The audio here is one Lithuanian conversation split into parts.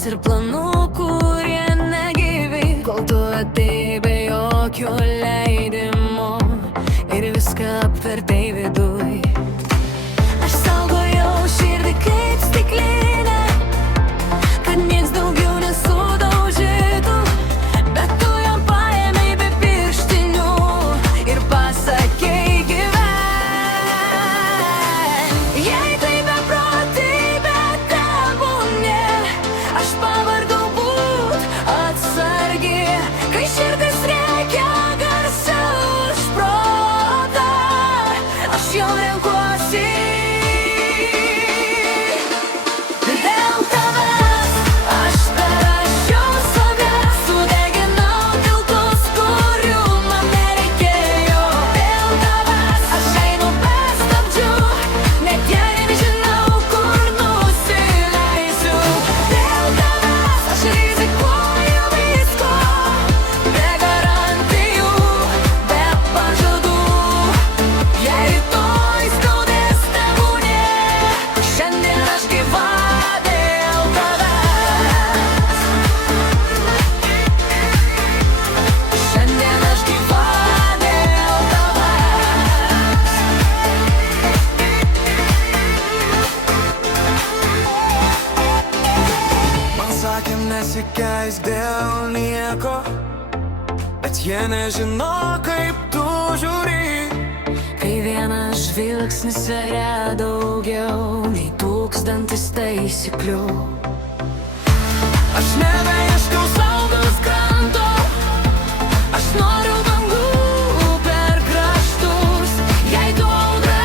nors ir planų, kurie negyvi, kol tu atėjai be jokio leidimo ir viską apvertei viduj. Aš saugojau širdį kaip stiklinę, kad nieks daugiau nesudaužytų, bet tu ją paėmei be pirštinių ir pasakei gyven. Jei tai beprotybė tebūnie, aš pavargau būt atsargi, kai širdis rėkia garsiau už protą, aš jau renkuosi. Dėl tavęs aš prarašiau save, sudeginau tiltus, kurių man nereikėjo. Dėl tavęs aš einu be stabdžių, net jei nežinau, kur nusileisiu. Dėl tavęs aš rizikuoju visko, be garantijų, be pažadų. Jei rytoj skaudės tebūnie, šiandien aš gyva dėl tavęs. Šiandien aš gyva dėl tavęs. Man sakė nesikeisk dėl nieko, bet jie nežino, kaip tu žiūri. Kai vienas žvilgsnis sveria daugiau nei tūkstantis taisyklių. Aš nebeieškau saugos kranto, Aš noriu bangų per kraštus. Jei tu audra,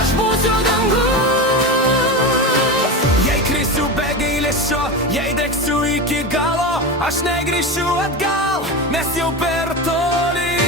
aš būsiu dangus. jei krisiu be gailesčio, jei degsiu iki galo, aš negrįšiu atgal, nes jau per toli.